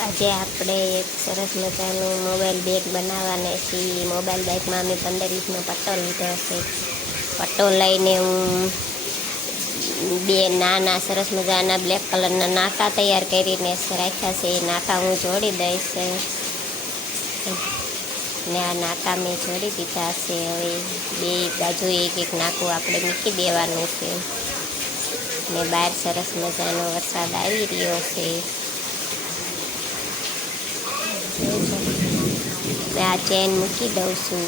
આજે આપણે એક સરસ મજાનું મોબાઈલ બેગ બનાવવાને છીએ. મોબાઈલ બેગમાં અમે પંદર ઇંચનો પટ્ટો લીધો છે. પટ્ટો લઈને હું બે નાના સરસ મજાના બ્લેક કલરના નાકા તૈયાર કરીને રાખ્યા છે. એ નાકા હું જોડી દઈશ. ને આ નાકા મેં જોડી દીધા છે. હવે બે બાજુ એક એક નાકું આપણે મૂકી દેવાનું છે. ને બહાર સરસ મજાનો વરસાદ આવી રહ્યો છે. મેં આ ચેન મૂકી દઉં છું.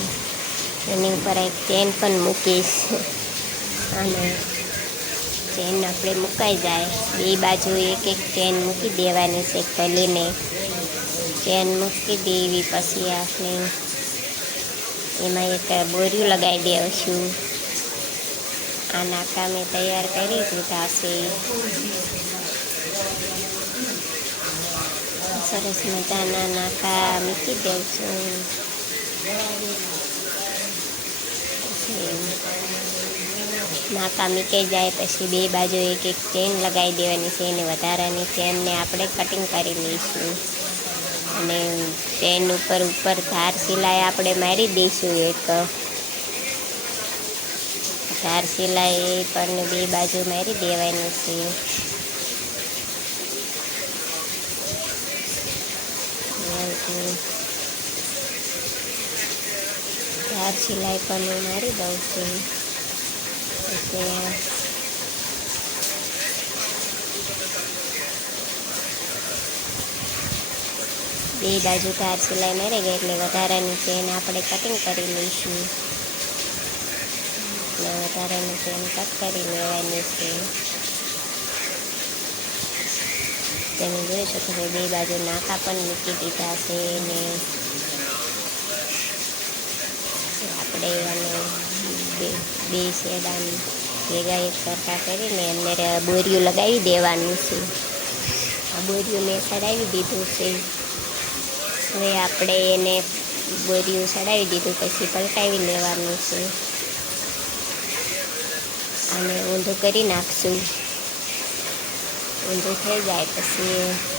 એની ઉપર એક ચેન પણ મૂકીશ. અને ચેન આપણે મુકાઈ જાય. બે બાજુ એક એક ચેન મૂકી દેવાની છે ખોલીને. ચેન મૂકી દેવી પછી આપણે એમાં એક બોરિયું લગાવી દેવું છું આ નાકા મેં તૈયાર કરી દીધા છે. સરસ મજાના નાકા મૂકી પછી નાકા મૂકી જાય પછી બે બાજુ એક એક ચેન લગાવી દેવાની છે અને વધારાની ચેનને આપણે કટિંગ કરી લઈશું. અને ચેન ઉપર ઉપર ધાર સિલાઈ આપણે મારી દઈશું એક. ધાર સિલાઈ પણ બે બાજુ મારી દેવાની છે. ધાર સિલાઈ પણ હું મારી દઉં છું એટલે બે બાજુ ચાર સિલાઈ મારી ગઈ એટલે વધારાની ચેન આપણે કટિંગ કરી લઈશું એટલે વધારાની ચેન કટ કરી લેવાની છે તમે જોઈ શકો છો. બે બાજુ નાકા પણ મૂકી દીધા છે ને આપણે અને બે બે શેડા ભેગા એક સરખા કરીને અંદર બોરિયું લગાવી દેવાનું છે. આ બોરિયું મેં ચડાવી દીધું છે. હવે આપણે એને બોરિયું ચડાવી દીધું, પછી પલટાવી લેવાનું છે. અને ઊંધું કરી નાખશું. ઊંધું થઈ જાય પછી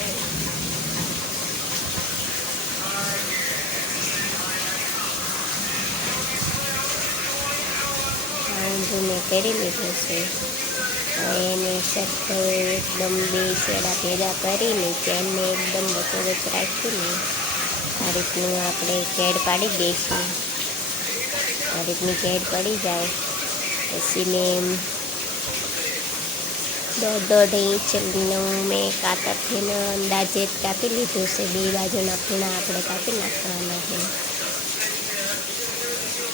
ઊંધું મેં કરી લીધું છે હવે એને સરખું એકદમ બે શેડા ભેગા કરીને ચેનને એકદમ વચ્ચોવચ રાખીને આ રીતનું આપણે કેડ પાડી દઈશું આ રીતની કેડ પડી જાય પછી મેં દોઢ દોઢ ઇંચનું મેં કાતરથી અંદાજે કાપી લીધું છે. બે બાજુના ખૂણા આપણે કાપી નાખવાના છે.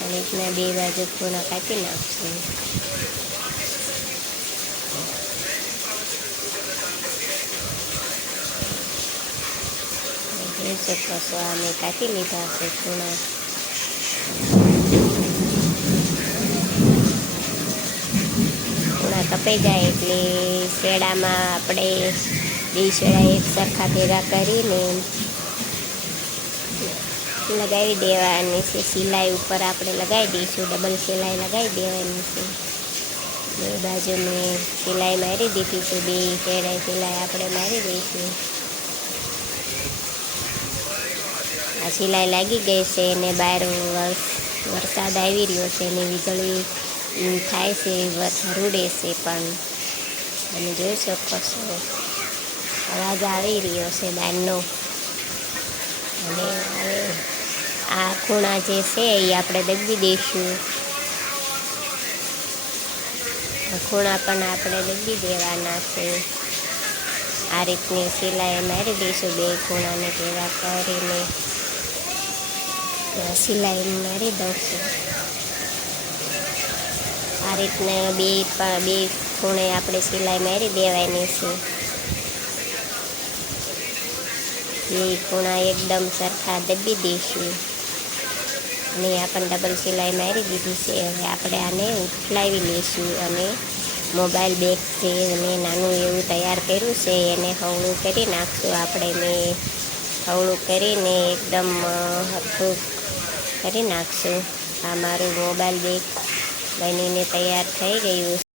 આ રીતના બે બાજુ ખૂણા કાપી નાખશું. જોઈ શકો છો આ મેં કાપી લીધા છે ખૂણા ખૂણા કપાઈ જાય એટલે શેડામાં આપણે બે શેડા એક સરખા ભેગા કરીને લગાવી દેવાની છે. સિલાઈ ઉપર આપણે લગાવી દઈશું. ડબલ સિલાઈ લગાવી દેવાની છે. બે બાજુ મેં સિલાઈ મારી દીધી છે. બે શેડાઈ સિલાઈ આપણે મારી દઈશું. આ સિલાઈ લાગી ગઈ છે અને બહાર વરસાદ આવી રહ્યો છે અને વીજળી થાય છે રૂડે છે પણ તમે જોઈ શકો છો અવાજ આવી રહ્યો છે બહારનો અને હવે આ ખૂણા જે છે એ આપણે દબી દઈશું. ખૂણા પણ આપણે દબી દેવાના છે. આ રીતની સિલાઈ મારી દઈશું બે ખૂણાને ભેગા કરીને. સિલાઈ મારી દઉં છું. આ રીતના બે બે ખૂણે આપણે સિલાઈ મારી દેવાની છે. બે ખૂણા એકદમ સરખા દબી દઈશું. અને આ પણ ડબલ સિલાઈ મારી દીધી છે. હવે આપણે આને ઉઠલાવી લઈશું અને મોબાઈલ બેગ છે મેં નાનું એવું તૈયાર કર્યું છે. એને હવળું કરી નાખશું આપણે મેં હવળું કરીને એકદમ હરખું કરી નાખશું. આ મારું મોબાઈલ બેગ બનીને તૈયાર થઈ ગયું